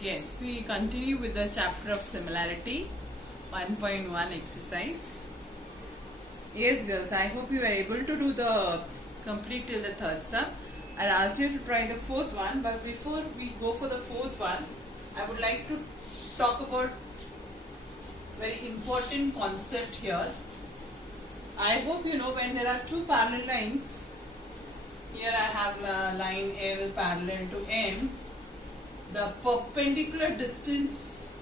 Yes, we continue with the chapter of similarity 1.1 exercise. Yes, girls, I hope you were able to do the complete till the third sum. I'll ask you to try the fourth one, but before we go for the fourth one, I would like to talk about very important concept here. I hope you know when there are two parallel lines. Here I have line L parallel to M. The perpendicular distance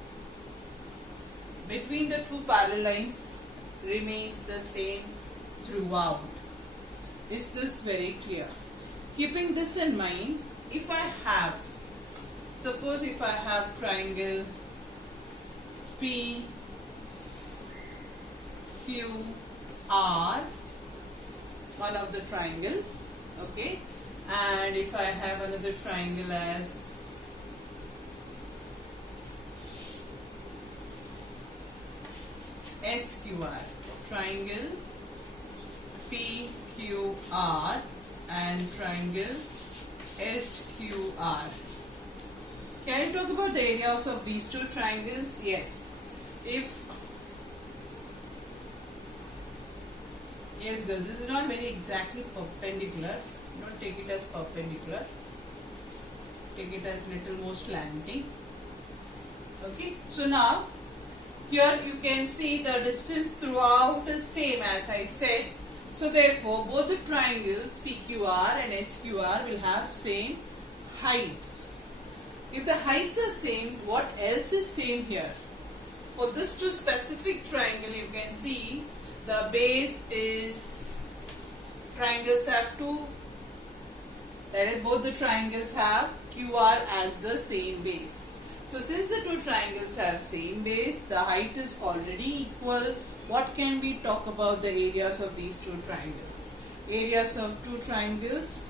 between the two parallel lines remains the same throughout. Is this very clear? Keeping this in mind, if I have, suppose if I have triangle P, Q, R, one of the triangle, okay, and if I have another triangle as SQR, triangle PQR and triangle SQR. Can you talk about the areas of these two triangles? Yes. Yes girls, this is not very exactly perpendicular. Don't take it as perpendicular. Take it as little more slanting. Okay. So now, here you can see the distance throughout is same as I said. So therefore, both the triangles PQR and SQR will have same heights. If the heights are same, what else is same here? For this two specific triangle, you can see the base is, triangles have two, that is both the triangles have QR as the same base. So since the two triangles have same base, the height is already equal. What can we talk about the areas of these two triangles? Areas of two triangles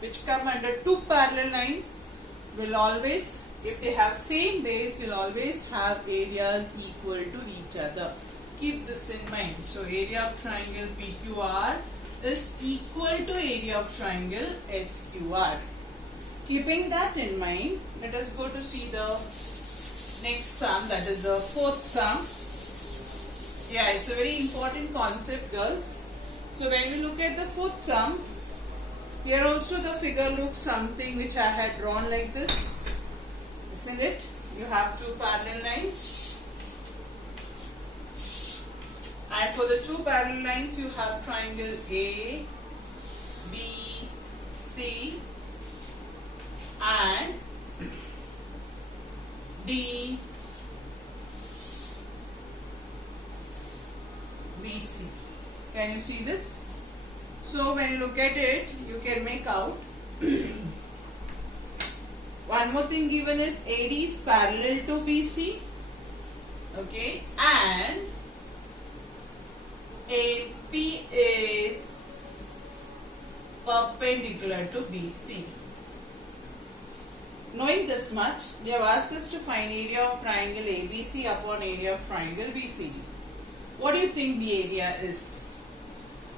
which come under two parallel lines will always, if they have same base, will always have areas equal to each other. Keep this in mind. So area of triangle PQR is equal to area of triangle SQR. Keeping that in mind, let us go to see the next sum, that is the fourth sum. Yeah, it's a very important concept, girls. So when we look at the fourth sum, here also the figure looks something which I had drawn like this, isn't it? You have two parallel lines, and for the two parallel lines you have triangle A, B, C and D, BC. Can you see this? So when you look at it, you can make out. One more thing given is AD is parallel to BC, okay, and AP is perpendicular to BC. Knowing this much, they have asked us to find area of triangle ABC upon area of triangle BCD. What do you think the area is?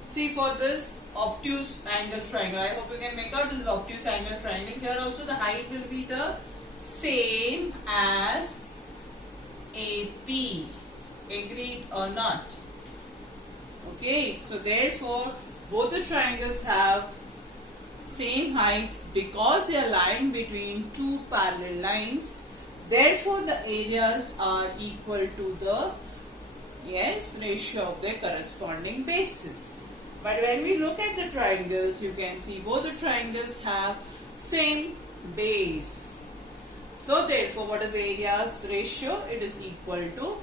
See, for this obtuse angle triangle, I hope you can make out this is obtuse angle triangle. Here also the height will be the same as AP. Agreed or not? Okay, so therefore both the triangles have same heights because they are lying between two parallel lines. Therefore the areas are equal to the ratio of their corresponding bases. But when we look at the triangles, you can see both the triangles have same base. So therefore, what is the areas ratio? It is equal to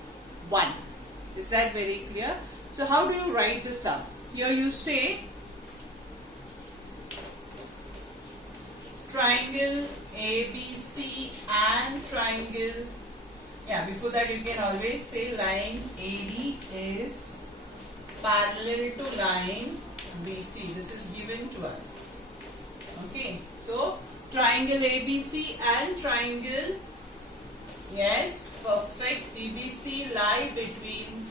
1. Is that very clear? So how do you write this up? Here you say triangle ABC and triangle, before that you can always say line AD is parallel to line BC. This is given to us. Okay, so triangle ABC and triangle, yes, perfect, BBC lie between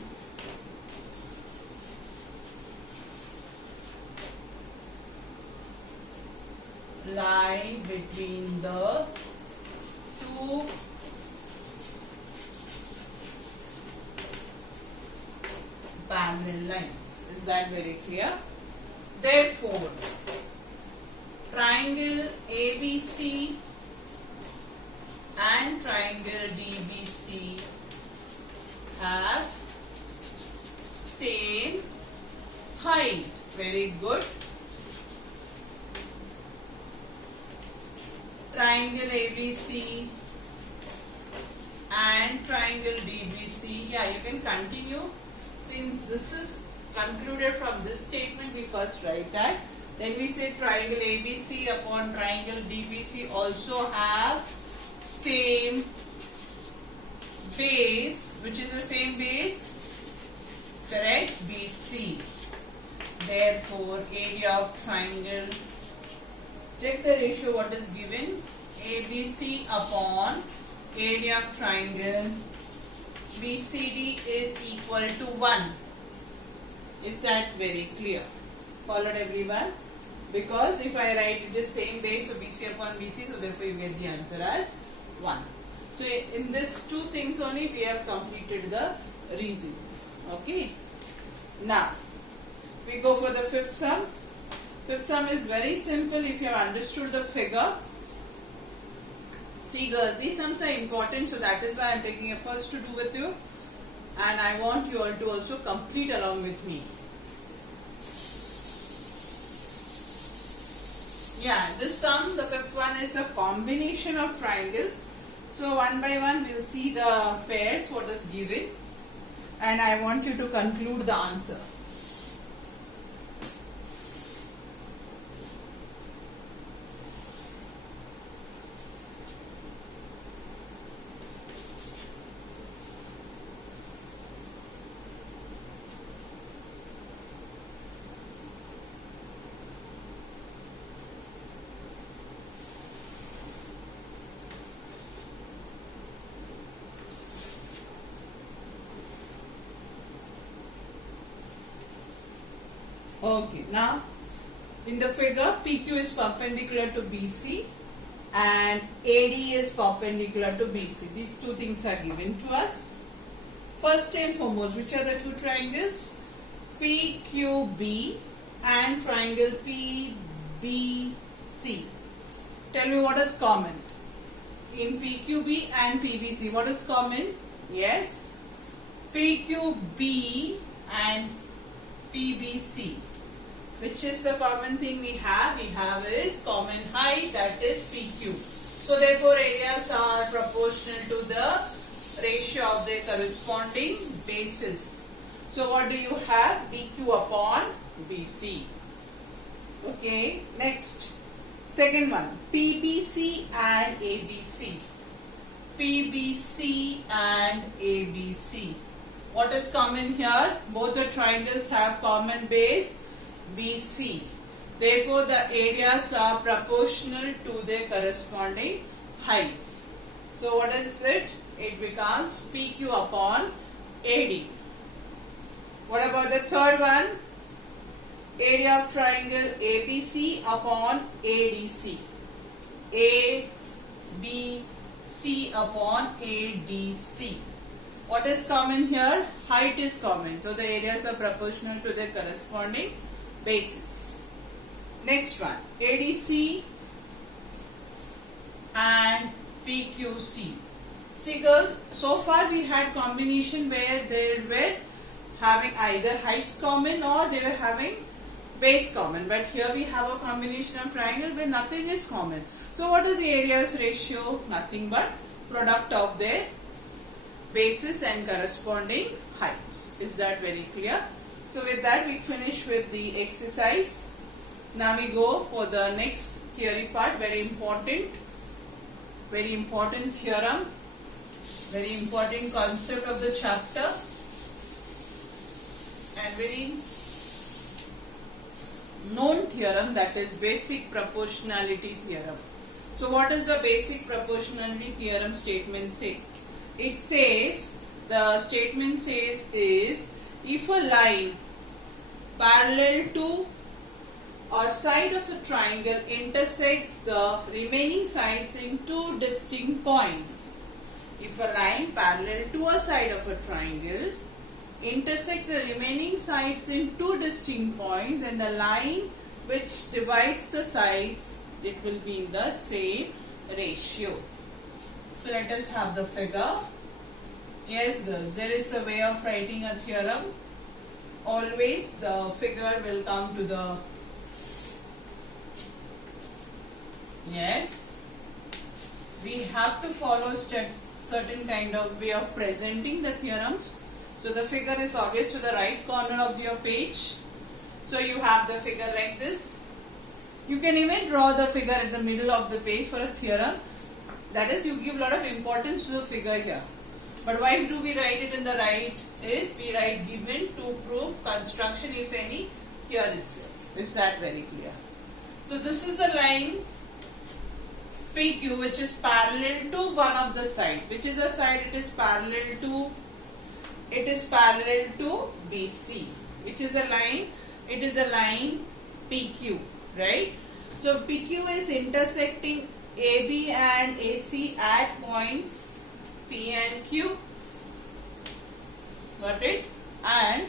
lie between the two two parallel lines. Is that very clear? Therefore, triangle ABC and triangle DBC have same height. Very good. Triangle ABC and triangle DBC. Yeah, you can continue. Since this is concluded from this statement, we first write that. Then we say triangle ABC upon triangle DBC also have same base. Which is the same base? Correct? BC. Therefore, area of triangle, check the ratio what is given, ABC upon area of triangle BCD is equal to 1. Is that very clear? Followed everyone? Because if I write it is same base, so BC upon BC, so therefore you get the answer as 1. So in this two things only we have completed the reasons. Okay. Now we go for the fifth sum. Fifth sum is very simple if you have understood the figure. See girls, these sums are important, so that is why I am taking efforts to do with you, and I want you all to also complete along with me. Yeah, this sum, the fifth one, is a combination of triangles. So one by one we will see the pairs what is given, and I want you to conclude the answer. Okay, now in the figure PQ is perpendicular to BC and AD is perpendicular to BC. These two things are given to us. First and foremost, which are the two triangles? PQB and triangle PBC. Tell me what is common in PQB and PBC. What is common? Yes, PQB and PBC. Which is the common thing we have? We have is common height, that is PQ. So therefore areas are proportional to the ratio of their corresponding bases. So what do you have? BQ upon BC. Okay, next. Second one, PBC and ABC. PBC and ABC. What is common here? Both the triangles have common base BC. Therefore, the areas are proportional to their corresponding heights. So, what is it? It becomes PQ upon AD. What about the third one? Area of triangle ABC upon ADC. ABC upon ADC. What is common here? Height is common. So, the areas are proportional to their corresponding bases. Next one, ADC and PQC. See girls, so far we had combination where they were having either heights common or they were having base common. But here we have a combination of triangle where nothing is common. So what is the areas ratio? Nothing but product of their bases and corresponding heights. Is that very clear? So with that we finish with the exercise. Now we go for the next theory part. Very important theorem, very important concept of the chapter, and very known theorem, that is basic proportionality theorem. So what does the basic proportionality theorem statement say? It says, the statement says is, if a line parallel to or side of a triangle intersects the remaining sides in two distinct points. If a line parallel to a side of a triangle intersects the remaining sides in two distinct points, and the line which divides the sides, it will be in the same ratio. So let us have the figure. Yes girls, there is a way of writing a theorem. Always the figure will come to the, yes, we have to follow certain kind of way of presenting the theorems. So the figure is always to the right corner of your page. So you have the figure like this. You can even draw the figure at the middle of the page for a theorem. That is, you give a lot of importance to the figure here. But why do we write it in the right? Is we write given to prove construction, if any, here itself. Is that very clear? So this is a line PQ which is parallel to one of the side. Which is a side it is parallel to? It is parallel to BC. Which is a line? It is a line PQ, right? So PQ is intersecting AB and AC at points P and Q. Got it? And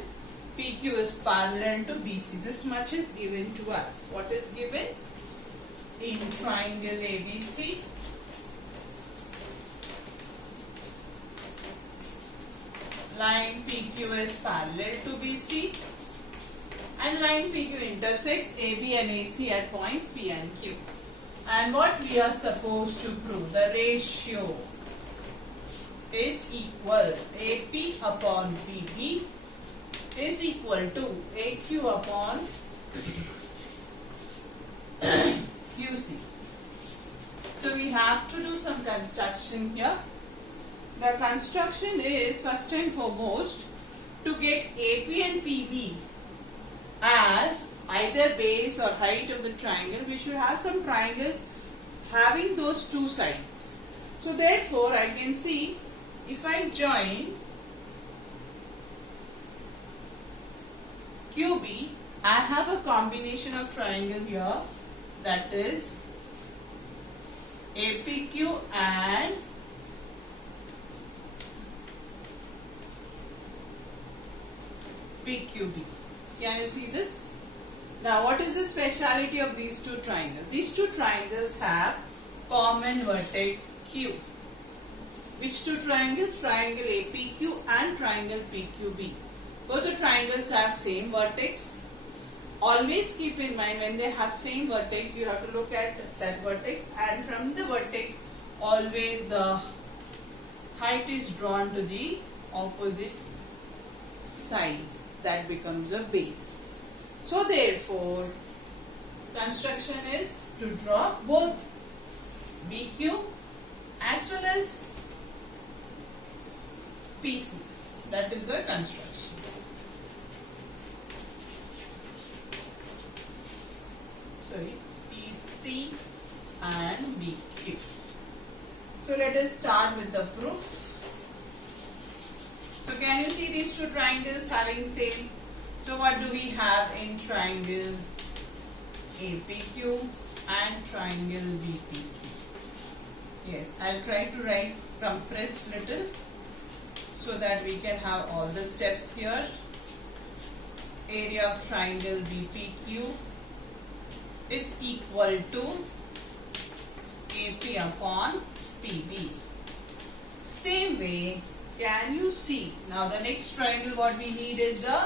PQ is parallel to BC. This much is given to us. What is given? In triangle ABC, line PQ is parallel to BC, and line PQ intersects AB and AC at points P and Q. And what we are supposed to prove? The ratio is equal. AP upon PB is equal to AQ upon QC. So we have to do some construction here. The construction is first and foremost to get AP and PB as either base or height of the triangle. We should have some triangles having those two sides. So therefore I can see if I join QB, I have a combination of triangle here, that is APQ and PQB. Can you see this? Now what is the speciality of these two triangles? These two triangles have common vertex Q. Which two triangles? Triangle APQ and triangle PQB. Both the triangles have same vertex. Always keep in mind, when they have same vertex, you have to look at that vertex, and from the vertex always the height is drawn to the opposite side. That becomes a base. So therefore construction is to draw both BQ as well as PC. That is the construction. Sorry, PC and BQ. So let us start with the proof. So can you see these two triangles having same? So what do we have in triangle APQ and triangle BPQ? Yes, I'll try to write compressed little so that we can have all the steps here. Area of triangle BPQ is equal to AP upon PB. Same way, can you see? Now the next triangle what we need is the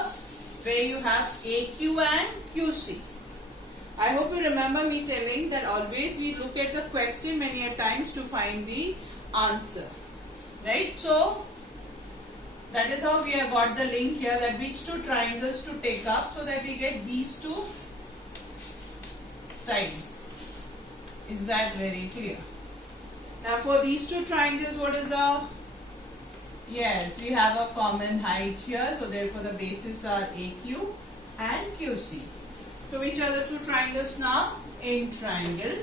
where you have AQ and QC. I hope you remember me telling that always we look at the question many a times to find the answer. Right? So that is how we have got the link here, that which two triangles to take up so that we get these two sides. Is that very clear? Now for these two triangles, what is the? Yes, we have a common height here, so therefore the bases are AQ and QC. So which are the two triangles now? In triangle,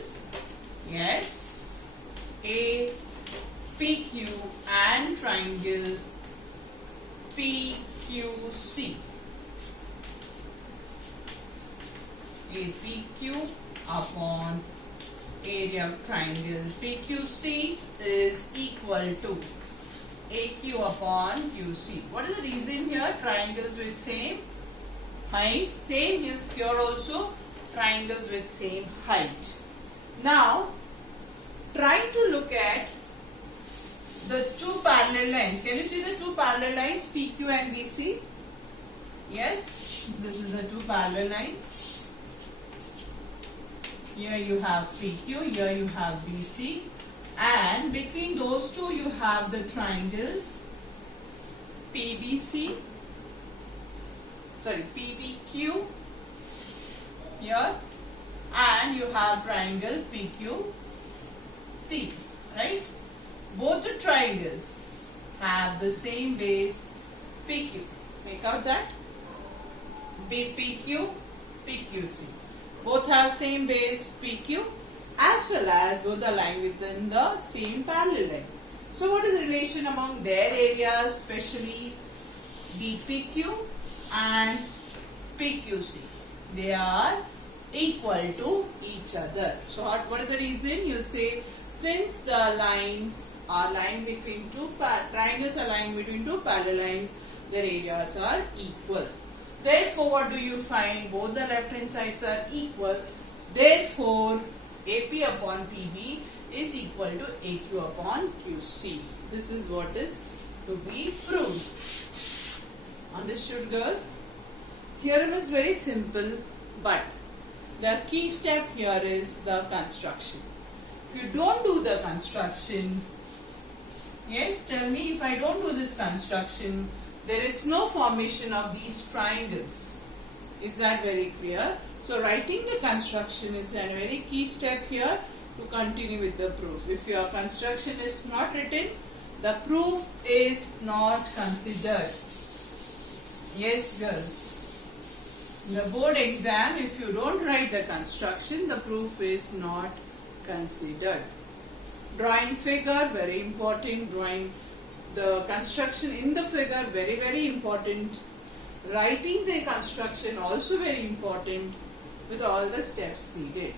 yes, APQ and triangle PQC. APQ upon area of triangle PQC is equal to AQ upon QC. What is the reason here? Triangles with same height. Same is here also. Triangles with same height. Now, try to look at the two parallel lines. Can you see the two parallel lines PQ and BC? Yes, this is the two parallel lines. Here you have PQ, here you have BC, and between those two you have the triangle PBQ here, and you have triangle PQC, right? Both the triangles have the same base PQ. Make out that BPQ, PQC. Both have same base PQ, as well as both are lying within the same parallel line. So what is the relation among their areas, especially BPQ and PQC? They are equal to each other. So what is the reason? You say, since the lines are lying between triangles are lying between two parallel lines, their areas are equal. Therefore, what do you find? Both the left hand sides are equal. Therefore, AP upon PB is equal to AQ upon QC. This is what is to be proved. Understood, girls? Theorem is very simple, but the key step here is the construction. If you don't do the construction, yes, tell me, if I don't do this construction, there is no formation of these triangles. Is that very clear? So writing the construction is a very key step here to continue with the proof. If your construction is not written, the proof is not considered. Yes, girls. In the board exam, if you don't write the construction, the proof is not considered. Drawing figure, very important. Drawing the construction in the figure, very, very important. Writing the construction, also very important, with all the steps needed.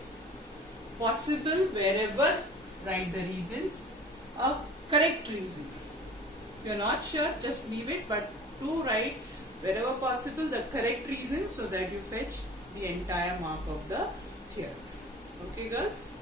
Possible, wherever, write the reasons, a correct reason. If you are not sure, just leave it, but do write wherever possible the correct reason so that you fetch the entire mark of the theorem. Okay, girls?